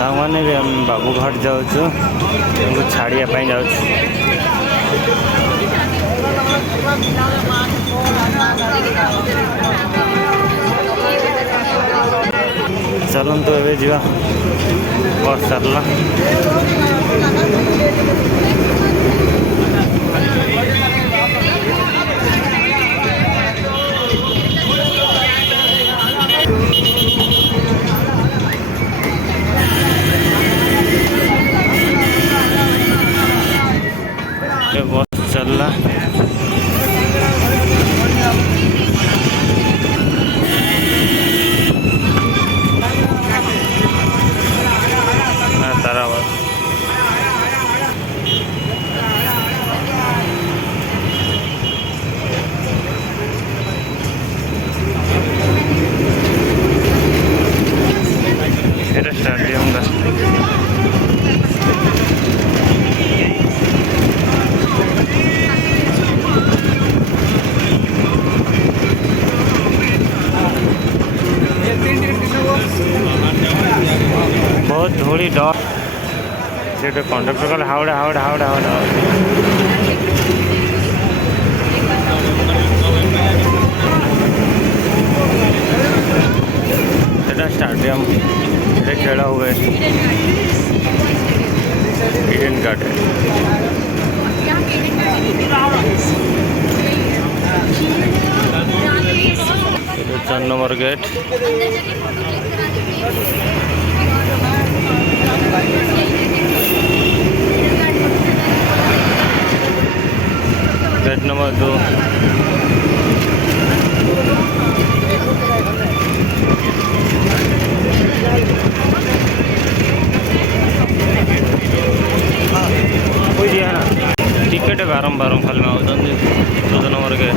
सामने भी हम बाबूघाट जाऊँ छाड़िया जाऊँ। चलतु ए जा बस सरला बस चलला ताराबाद स्टाडियम का बहुत धूली डर से कंडक्टर कल हावड़ा हावड़ा हावड़ा हावड़ा स्टाडियम खेल हुए Eden Garden 4 number gate gate number 2 ticket बारम बारम खाली में 14 नंबर गेट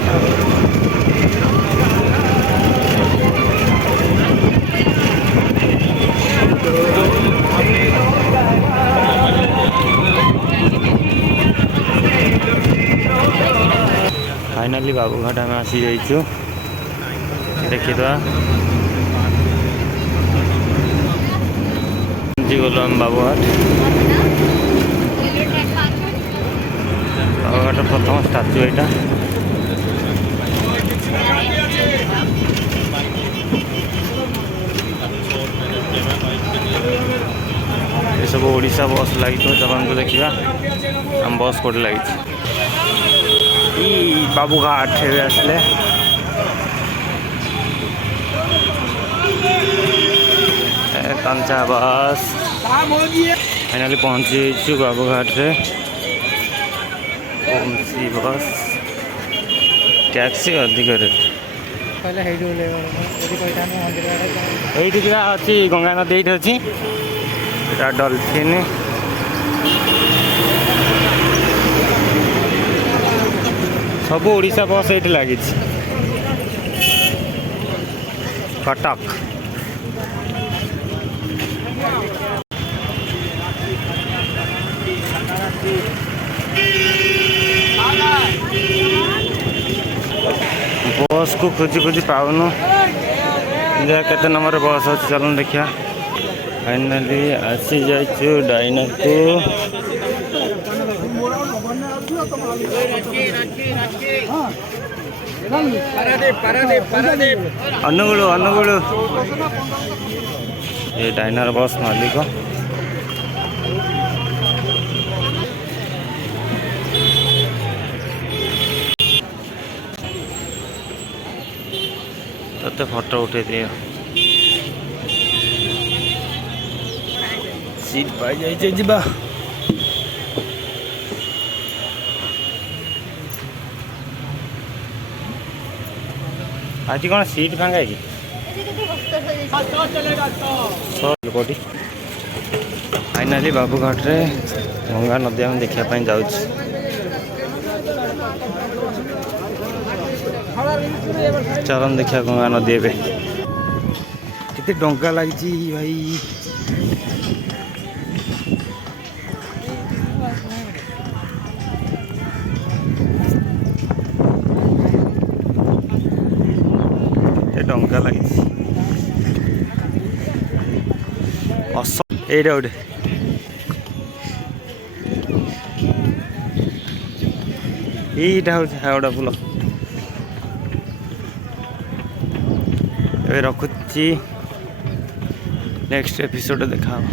फाइनाली बाबूघाट आम आसी जाइछु देखी गलु आम बाबूघाट प्रथम स्टाच्यू यहाँ ये सब ओडिशा बस लगी चलते देखा आम बस कौटे लगी बाबूघाट आसले कंचा बस फाइनाली पहुँची बाबूघाट रे ओमसी बस टैक्सी अधिक रेट अच्छी गंगा नदी ये अच्छी डलफिन सब ओडिशा बस ये लगी कटक बस को खोजी खोजी पाऊनु के नंबर बस अच्छे चलन देखिया फाइनाली आसी जाइछु डाइना को अनुगुलु अनुगुलु ये डाइनर बस मालिक तो फोटो उठे दिए सीट पाई जाइए जीवा आज कौन सीट फांगा है कि फाइनाली बाबूघाट रे गंगा नदी हम देखा जाऊँ चलन देखा गंगा नदी ए केते डंका लगी भाई डंका लगी এইটা ওঠে এইটা হচ্ছে হাওড়া পোଲ। ଏବେ ରଖୁଛି, ନେକ୍ସଟ ଏପିସୋଡ଼ ଦେଖା ହବ।